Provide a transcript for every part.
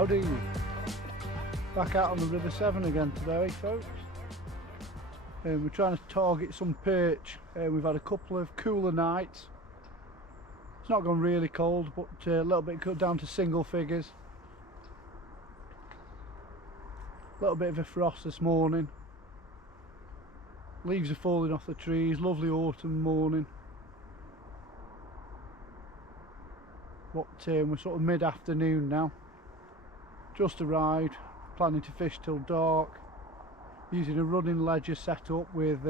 Howdy! Back out on the River Severn again today, folks. We're trying to target some perch. We've had a couple of cooler nights. It's not gone really cold, but a little bit cut down to single figures. A little bit of a frost this morning. Leaves are falling off the trees, lovely autumn morning. But we're sort of mid-afternoon now. Just arrived, planning to fish till dark. Using a running ledger set up with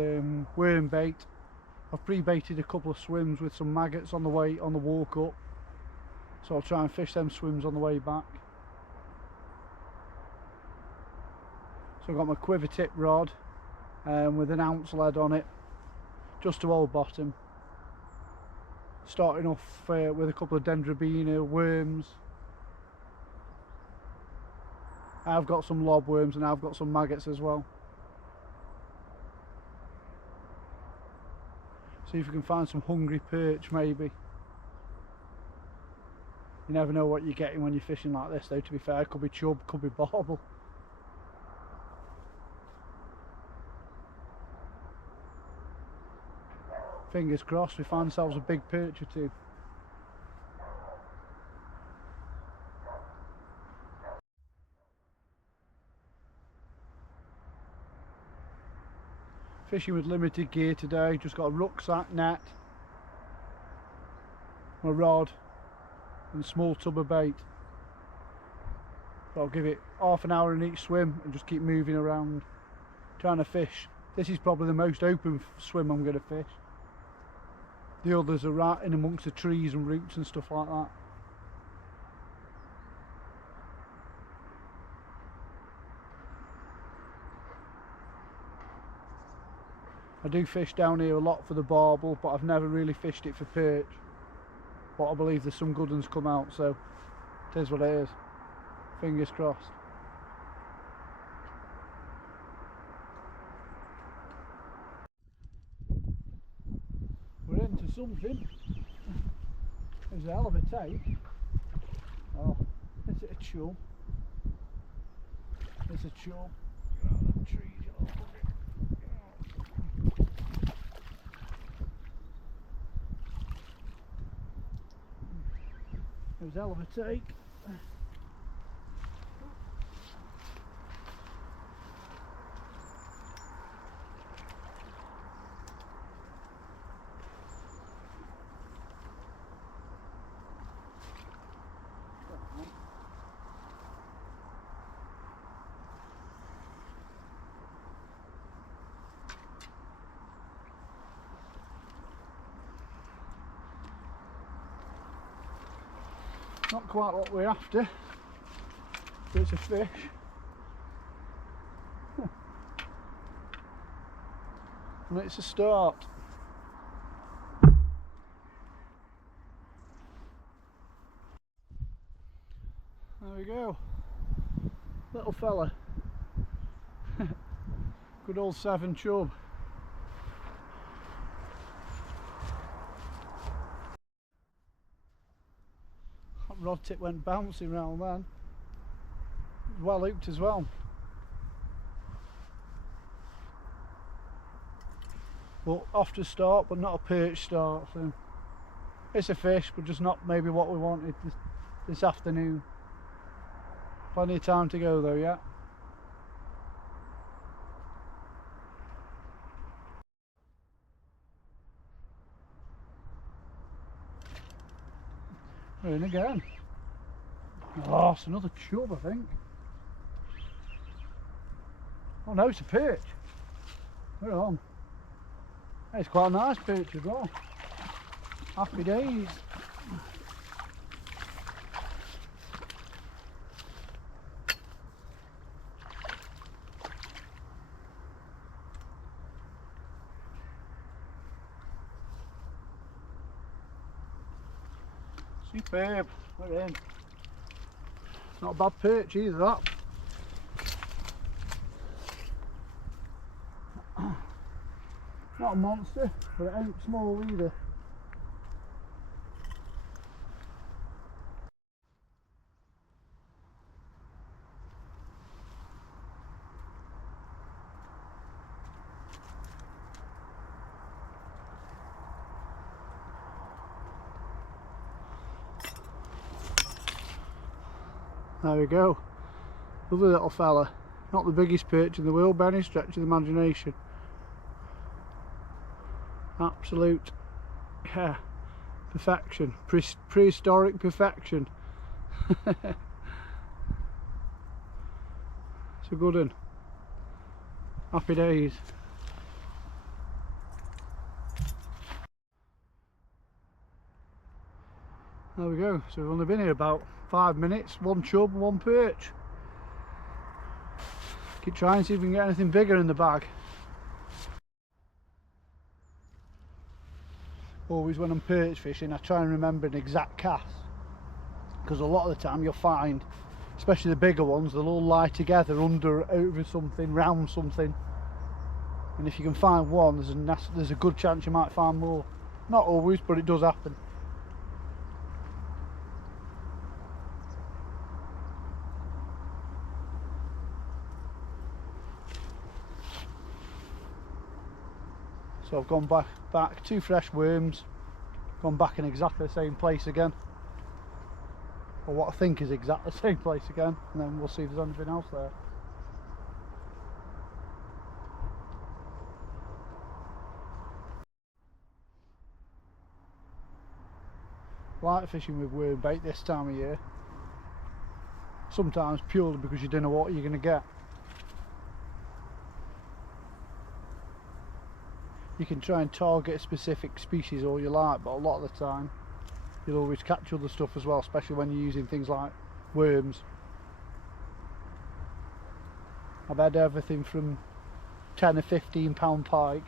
worm bait. I've pre-baited a couple of swims with some maggots on the walk up. So I'll try and fish them swims on the way back. So I've got my quiver tip rod with an ounce lead on it, just to hold bottom. Starting off with a couple of Dendrobaena worms. I've got some lob worms and I've got some maggots as well. See if we can find some hungry perch maybe. You never know what you're getting when you're fishing like this though, to be fair. Could be chub, could be barbel. Fingers crossed we find ourselves a big perch or two. Fishing with limited gear today, just got a rucksack, net, my rod and a small tub of bait. So I'll give it half an hour in each swim and just keep moving around trying to fish. This is probably the most open swim I'm going to fish. The others are right in amongst the trees and roots and stuff like that. I do fish down here a lot for the barbel, but I've never really fished it for perch. But I believe there's some good ones come out, so it is what it is. Fingers crossed. We're into something. There's a hell of a take. Oh, is it a chub? It's a chub. Get out of that tree, you little bugger. It was a hell of a take. Not quite what we're after, but it's a fish. And it's a start. There we go. Little fella. Good old Severn chub. Rod tip went bouncing round then. Well hooked as well. But off to start, but not a perch start. So it's a fish, but just not maybe what we wanted this afternoon. Plenty of time to go though, yeah. We're in again. Oh, it's another chub, I think. Oh no, it's a perch. We're on. It's quite a nice perch as well. Happy days. Superb, we're in. Not a bad perch either, that. Not a monster, but it ain't small either. There we go. Lovely little fella. Not the biggest perch in the world by any stretch of the imagination. Absolute, yeah, perfection. Prehistoric perfection. It's a good one. Happy days. There we go. So we've only been here about 5 minutes. One chub, one perch. Keep trying, see if we can get anything bigger in the bag. Always when I'm perch fishing, I try and remember an exact cast, because a lot of the time you'll find, especially the bigger ones, they'll all lie together under, over something, round something, and if you can find one, there's a good chance you might find more. Not always, but it does happen. So I've gone back 2 fresh worms, gone back in exactly the same place again, or what I think is exactly the same place again, and then we'll see if there's anything else there. Like fishing with worm bait this time of year, sometimes purely because you don't know what you're going to get. You can try and target a specific species all you like, but a lot of the time you'll always catch other stuff as well, especially when you're using things like worms. I've had everything from 10 or 15 pound pike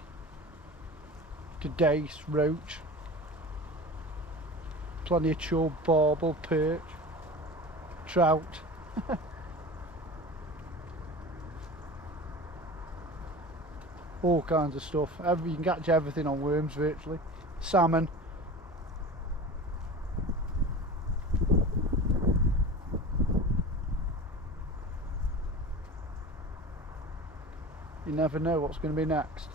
to dace, roach, plenty of chub, barbel, perch, trout. All kinds of stuff. You can catch everything on worms virtually. Salmon. You never know what's going to be next.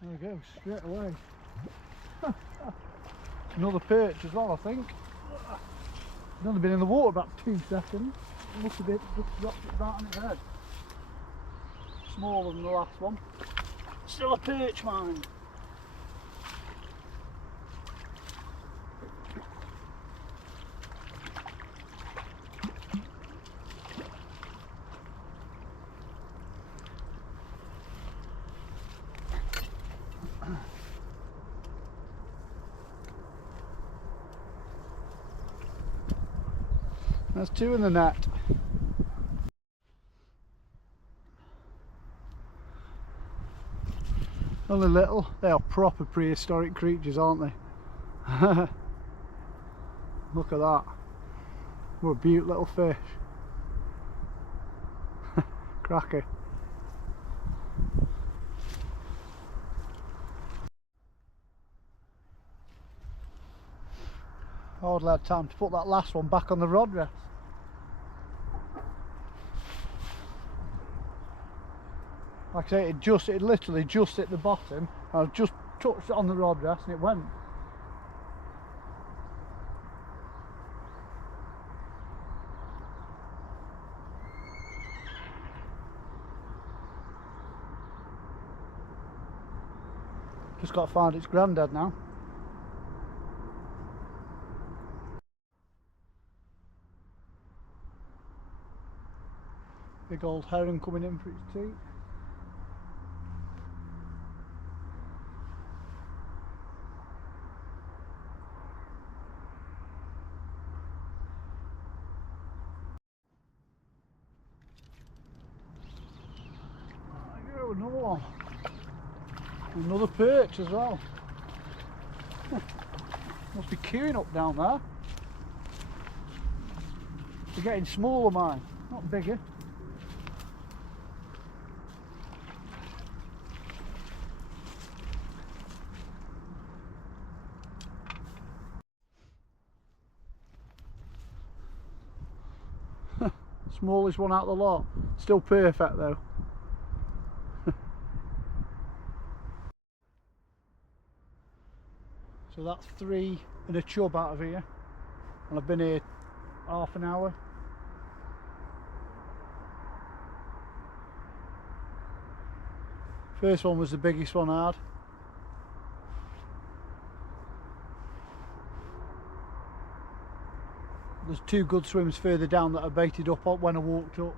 There we go, straight away. Another perch as well, I think. It's only been in the water about 2 seconds. It must have been just dropped it right on its head. Smaller than the last one. Still a perch, mind. There's 2 in the net. Only little. They are proper prehistoric creatures, aren't they? Look at that. What a beaut little fish. Cracker. Hardly had time to put that last one back on the rod rest. Like I say, it literally just hit the bottom. I just touched it on the rod rest and it went. Just got to find its granddad now. Big old heron coming in for its teeth. another one. Another perch as well. Must be queuing up down there. They're getting smaller, mine, not bigger. Smallest one out of the lot. Still perfect though. So that's 3 and a chub out of here, and I've been here half an hour. First one was the biggest one I had. There's 2 good swims further down that I baited up on when I walked up,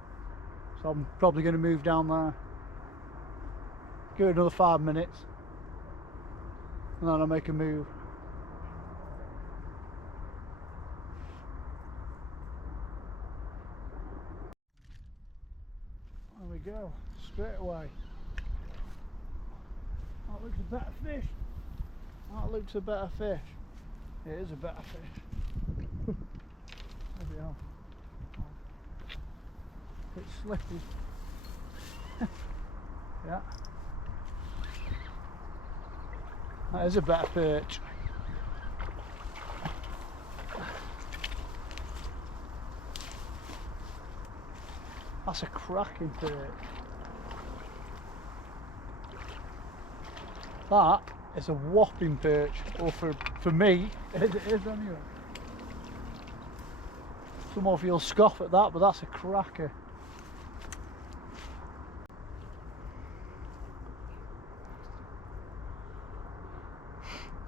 so I'm probably going to move down there. Give it another 5 minutes and then I'll make a move. There we go, straight away. That looks a better fish. That looks a better fish. It is a better fish. There we are. It's slippy. Yeah. That is a better perch. That's a cracking perch. That is a whopping perch, or for me, it is anyway. Some of you'll scoff at that, but that's a cracker.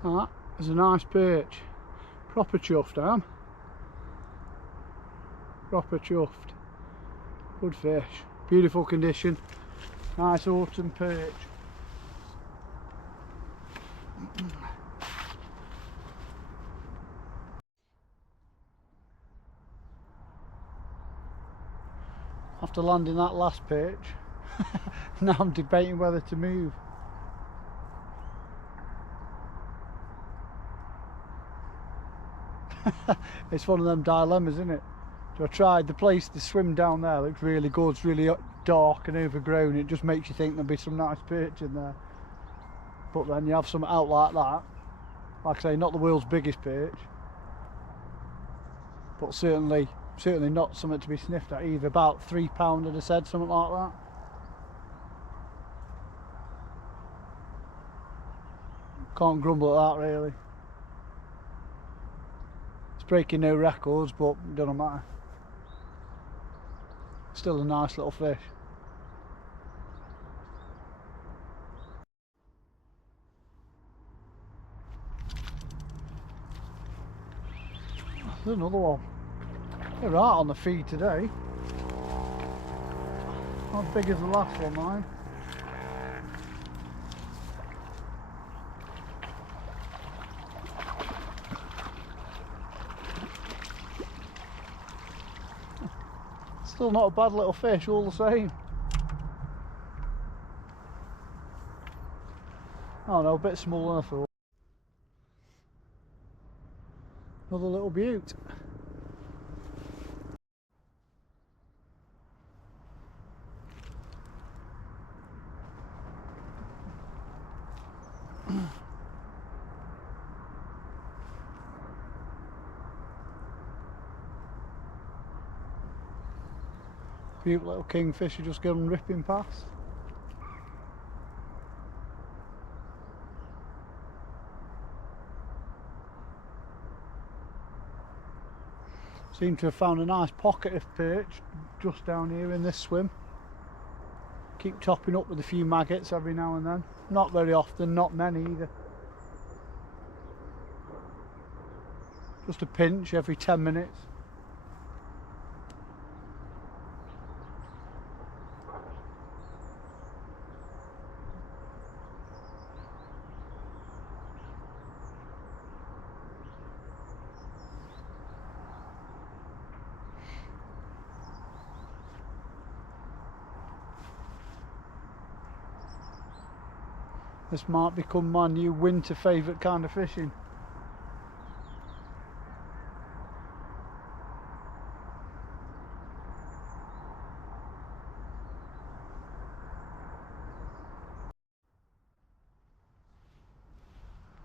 That is a nice perch. Proper chuffed, I am. Proper chuffed. Good fish. Beautiful condition. Nice autumn perch. After landing that last perch, now I'm debating whether to move. It's one of them dilemmas, isn't it? So I tried the place to swim down there, looks really good, it's really dark and overgrown. It just makes you think there'll be some nice perch in there. But then you have something out like that, like I say, not the world's biggest perch, but certainly not something to be sniffed at either. About £3 I'd have said, something like that. Can't grumble at that really. It's breaking no records, but it doesn't matter. Still a nice little fish. There's another one. They're right on the feed today. Not as big as the last one, mine. Still not a bad little fish, all the same. Oh no, a bit smaller than I thought. Another little beaut. Cute little kingfisher just going ripping past. Seem to have found a nice pocket of perch just down here in this swim. Keep topping up with a few maggots every now and then. Not very often, not many either. Just a pinch every 10 minutes. This might become my new winter favourite kind of fishing.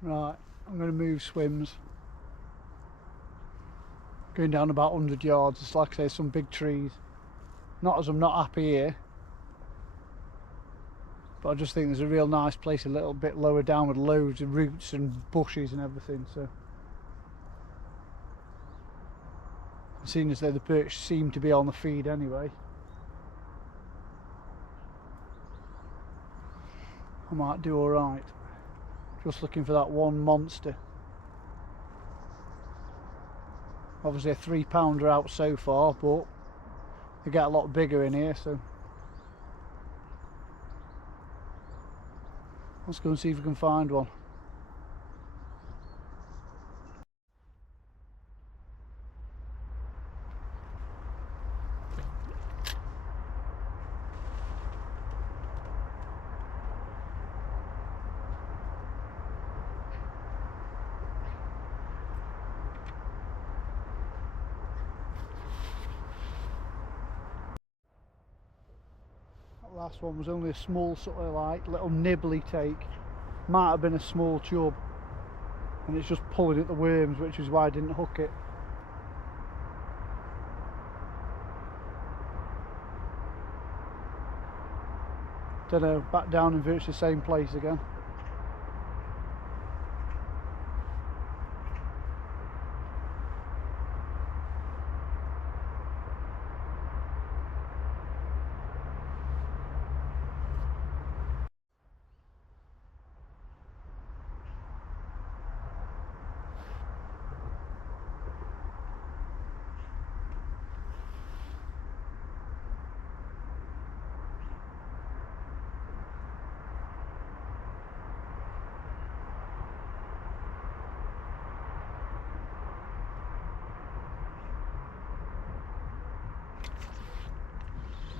Right, I'm going to move swims. Going down about 100 yards, it's like I say, some big trees. Not as I'm not happy here, but I just think there's a real nice place a little bit lower down with loads of roots and bushes and everything. So, seeing as though the perch seem to be on the feed anyway, I might do alright. Just looking for that one monster. Obviously a 3-pounder out so far, but they get a lot bigger in here, so let's go and see if we can find one. That last one was only a small sort of like little nibbly take. Might have been a small chub, and it's just pulling at the worms, which is why I didn't hook it. Don't know, back down in virtually the same place again.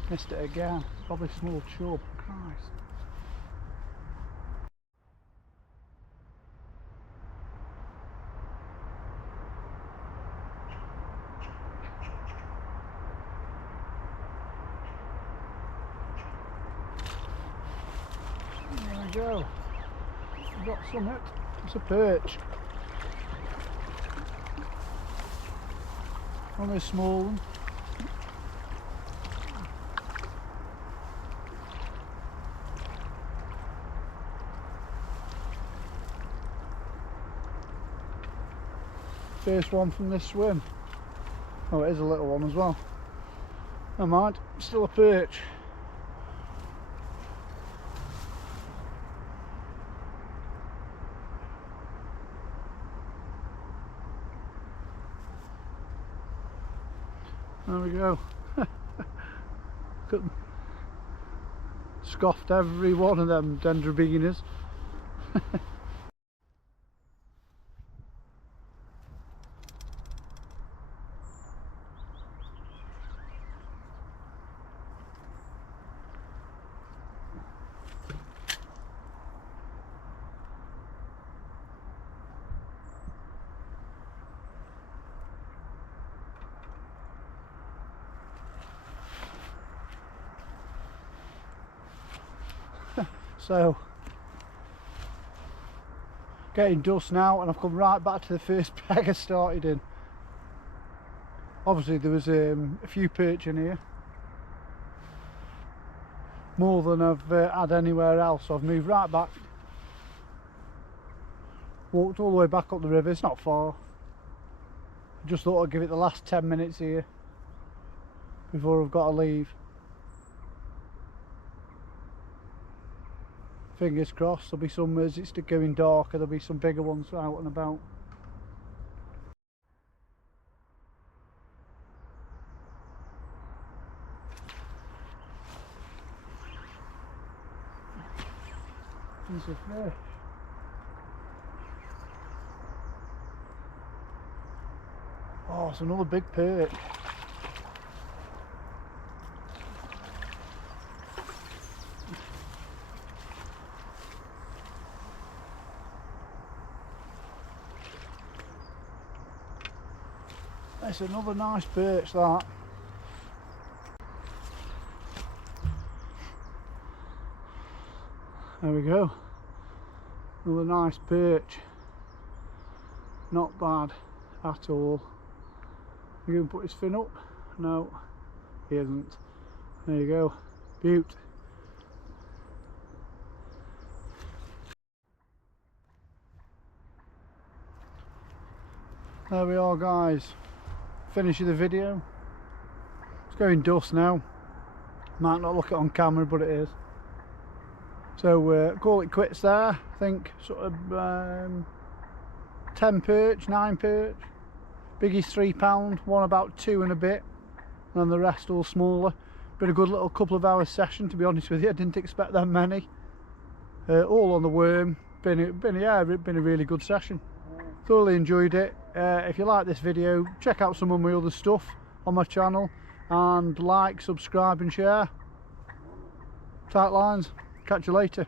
Missed it again. Probably small chub. Christ. There we go. We've got something. It's a perch. Only a small one. First one from this swim. Oh, it is a little one as well. Never mind, still a perch. There we go. Scoffed every one of them Dendrobaenas. So, getting dusk now, and I've come right back to the first peg I started in. Obviously there was a few perch in here, more than I've had anywhere else, so I've moved right back, walked all the way back up the river. It's not far. Just thought I'd give it the last 10 minutes here before I've got to leave. Fingers crossed, there'll be some, as it's going darker, there'll be some bigger ones out and about. Piece of fish. Oh, it's another big perch. It's another nice perch, that. There we go. Another nice perch. Not bad at all. You going to put his fin up? No, he isn't. There you go. Beaut. There we are, guys. Finishing the video. It's going dusk now. Might not look it on camera, but it is. So call it quits there. I think sort of 10 perch, 9 perch. Biggie's £3, one about 2 and a bit, and the rest all smaller. Been a good little couple of hours session, to be honest with you. I didn't expect that many. All on the worm. Been a really good session. Thoroughly enjoyed it. If you like this video, check out some of my other stuff on my channel, and like, subscribe and share. Tight lines. Catch you later.